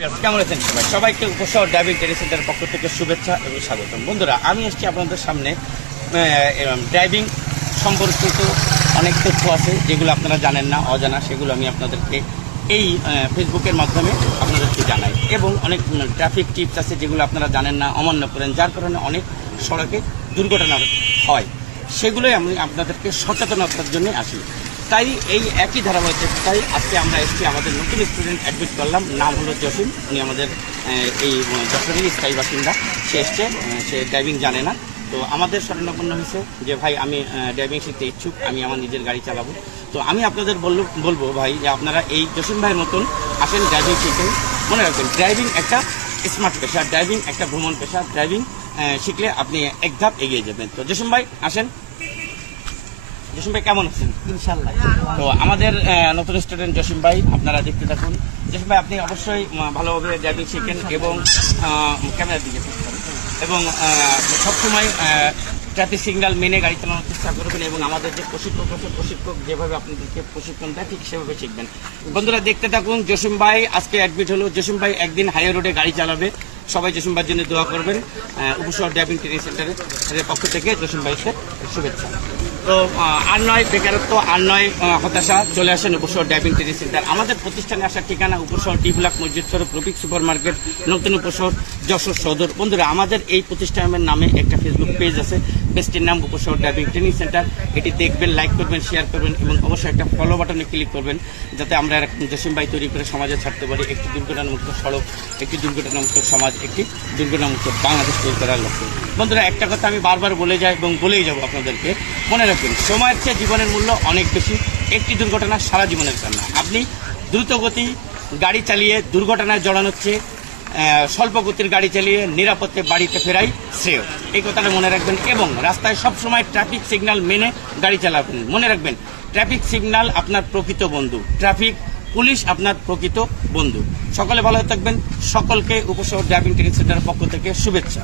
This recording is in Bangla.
কেমন আছেন সবাই? সবাইকে উপশহর ড্রাইভিং ট্রেনিং সেন্টারের পক্ষ থেকে শুভেচ্ছা এবং স্বাগতম। বন্ধুরা, আমি এসেছি আপনাদের সামনে ড্রাইভিং সম্পর্কিত অনেক তথ্য আছে যেগুলো আপনারা জানেন না, অজানা, সেগুলো আমি আপনাদেরকে এই ফেসবুকের মাধ্যমে আপনাদেরকে জানাই। এবং অনেক ট্রাফিক টিপস আছে যেগুলো আপনারা জানেন না, অমান্য করেন, যার কারণে অনেক সড়কে দুর্ঘটনা হয়। সেগুলোই আমি আপনাদেরকে সচেতনতার জন্য আসি। তাই এই একই ধারাবাহিকতায় আজকে আমরা এসেছি, আমাদের নতুন স্টুডেন্ট অ্যাডমিট করলাম, নাম হলো জসিম। উনি আমাদের এই যশোরেরই স্থায়ী বাসিন্দা। সে এসছে, সে ড্রাইভিং জানে না। তো আমাদের স্মরণাপন্ন হয়েছে যে ভাই আমি ড্রাইভিং শিখতে ইচ্ছুক, আমি আমার নিজের গাড়ি চালাবো। তো আমি আপনাদের বলবো ভাই যে আপনারা এই জসিম ভাইয়ের মতন আসেন, ড্রাইভিং শিখেন। মনে রাখবেন, ড্রাইভিং একটা স্মার্ট পেশা, ড্রাইভিং একটা ভ্রমণ পেশা। ড্রাইভিং শিখলে আপনি এক ধাপ এগিয়ে যাবেন। তো জসিম ভাই আসেন। জসিম ভাই কেমন আছেন? ইনশাআল্লাহ। তো আমাদের নতুন স্টুডেন্ট জসিম ভাই, আপনারা দেখতে থাকুন। জসিম ভাই, আপনি অবশ্যই ভালোভাবে ড্রাইভিং শিখেন এবং ক্যামেরার দিকে এবং সবসময় ট্রাফিক সিগন্যাল মেনে গাড়ি চালানোর চেষ্টা করবেন এবং আমাদের যে প্রশিক্ষক যেভাবে আপনাদেরকে প্রশিক্ষণ দেয় ঠিক সেভাবে শিখবেন। বন্ধুরা দেখতে থাকুন। জসিম ভাই আজকে অ্যাডমিট হলো। জসিম ভাই একদিন হাইওয়ে রোডে গাড়ি চালাবে। সবাই জসিম ভাইয়ের জন্য দোয়া করবেন। উপশহর ড্রাইভিং ট্রেনিং সেন্টারের পক্ষ থেকে জসিম ভাইকে শুভেচ্ছা। তো আর নয় বেকারত্ব, আর নয় হতাশা, চলে আসেন উপশহর ড্রাইভিং ট্রেনিং সেন্টার। আমাদের প্রতিষ্ঠানে আসার ঠিকানা উপশহর ডি ব্লক, মসজিদ সড়ক, রফিক সুপার মার্কেট, নতুন উপশহর, যশোর সদর। বন্ধুরা, আমাদের এই প্রতিষ্ঠানের নামে একটা ফেসবুক পেজ আছে, পেজটির নাম উপশহর ড্রাইভিং ট্রেনিং সেন্টার। এটি দেখবেন, লাইক করবেন, শেয়ার করবেন এবং অবশ্যই একটা ফলো বাটনে ক্লিক করবেন, যাতে আমরা এরকম জসিম ভাই তৈরি করে সমাজে ছাড়তে পারি একটি দুর্ঘটনামুক্ত সড়ক, একটি দুর্ঘটনামুক্ত সমাজ, একটি দুর্ঘটনামুক্ত বাংলাদেশ তৈরি করার লক্ষ্যে। বন্ধুরা, একটা কথা আমি বারবার বলে যাই এবং বলেই যাব আপনাদেরকে, মনে রাখবেন, সময়ের চেয়ে জীবনের মূল্য অনেক বেশি। একটি দুর্ঘটনা সারা জীবনের কান্না। আপনি দ্রুতগতি গাড়ি চালিয়ে দুর্ঘটনায় জড়ানোর চেয়ে স্বল্প গতির গাড়ি চালিয়ে নিরাপদে বাড়িতে ফেরাই শ্রেয়। এই কথাটা মনে রাখবেন এবং রাস্তায় সবসময় ট্রাফিক সিগন্যাল মেনে গাড়ি চালাবেন। মনে রাখবেন, ট্রাফিক সিগন্যাল আপনার প্রকৃত বন্ধু, ট্রাফিক পুলিশ আপনার প্রকৃত বন্ধু। সকলে ভালো থাকবেন। সকলকে উপশহর ড্রাইভিং ট্রেনিং সেন্টারের পক্ষ থেকে শুভেচ্ছা।